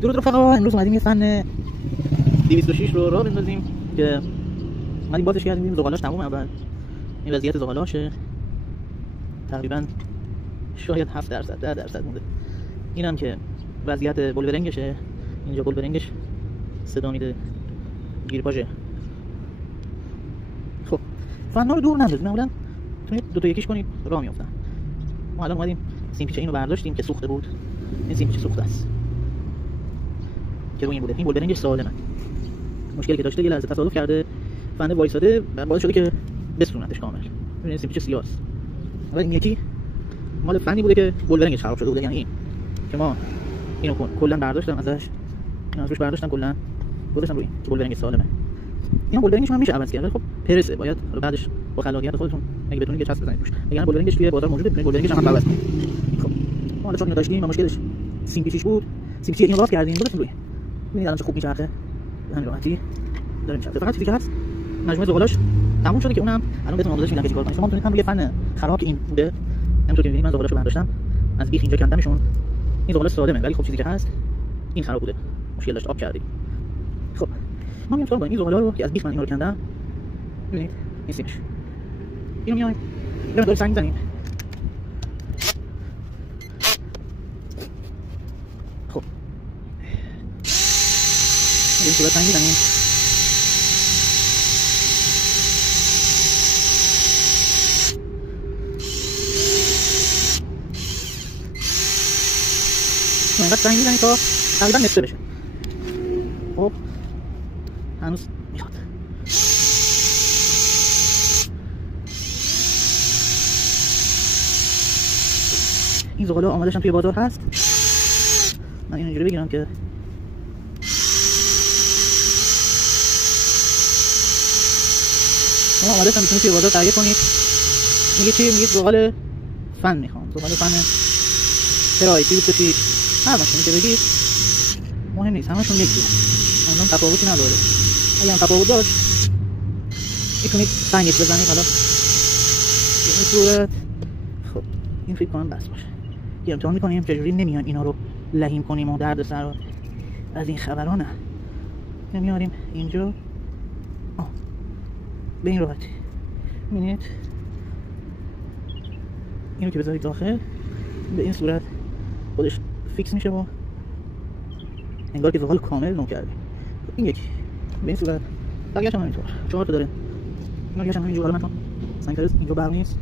درود رفقا، امروز اومدیم یه فن 206 رو راه بندازیم که اومدیم بازش کردیم. زغالاش تمومه. اول این وضعیت زغالاشه، تقریبا شاید 7% 10% مونده. اینم که وضعیت بولورنگشه. اینجا بولورنگش صدا میده، گیرپاژه. خب فنا رو دور نندازید، معمولا میتونید دو تا یکیش کنید راه میافتن. ما الان اومدیم سیم پیچ اینو برداشتیم که سوخته بود. این سیم پیچ سوخته است که روی این بوده. این بولورنگش سالمه. مشکلی که داشته یه لحظه تصادف کرده، فنه وایساده، بعد باعث شده که بسوزونتش کامل. ببینید سیم پیچ سیاه است. حالا این یکی مال فنی بوده که بولورنگش خراب شده بوده. یعنی این که ما اینو کلا برداشتم ازش، ازش برداشتم کلا گذاشتم روی این بولورنگ سالمه. اینا بولورنگش هم میشه عوض کرد، خب پرسه، باید بعدش با خلاقیت خودتون اگه بتونید یه چسب بزنید روش. اگه بولورنگش توی بازار موجوده، میتونید بولورنگش هم عوض کنید. خب ما حالا چون داشتیم و مشکلش سیم پیچش بود، سیم پیچ اینو باز کردیم، گذاشتیم روی. ببینید الان چه خوب میچرخه، به همین راحتی داره میچرخه. فقط چیزی که هست مجموعه زغالاش تموم شده که اونم الان بهتون آموزش میدم که چیکار کنید. شما میتونید هم روی فن خراب که این بوده، همونطور که می‌بینید من زغالاشو برداشتم از بیخ اینجا کندمشون. این زغالاش سالمه، ولی خب چیزی که هست این خراب بوده، مشکل داشت، آب کردیم. خب ما میام سراغ این زغالا رو که از بیخ من اینا رو کندم. ببینید این سیمش، اینو میایم بریم دور سنگ می‌زنیم. خب این صورت سنگ می‌زنیم. اینقدر سنگ می‌زنیم تا تقریبا نصفه بشه. خب هنوز میاد. این زغالا آماده‌شم توی بازار هست. من اینو اینجوری بگیرم که شما آماده‌شم میتونید توی بازار تهیه کنید. میگه چی؟ میگه زغال فن میخوام، زغال فن کرای 206. هر ماشینی که بگید مهم نیست، همشون یکیه، اونم تفاوتی نداره. اگه هم تفاوت داشت میتونید سنگش بزنید. حالا این صورت خب این فکر کنم بس باشه. یه امتحان میکنیم چجوری نمیان اینا رو لحیم کنیم و درد سر از این خبرها نه. میاریم اینجا به این راحتی. ببینید اینو که بذارید داخل به این صورت خودش فیکس میشه و انگار که زغال کامل نو کرده. این یکی به این صورت، بقیه‌اش هم همینطور. 4 تا داره. بقیه‌اش هم همینجور. حالا من تو سنگ ترس اینجا برق نیست.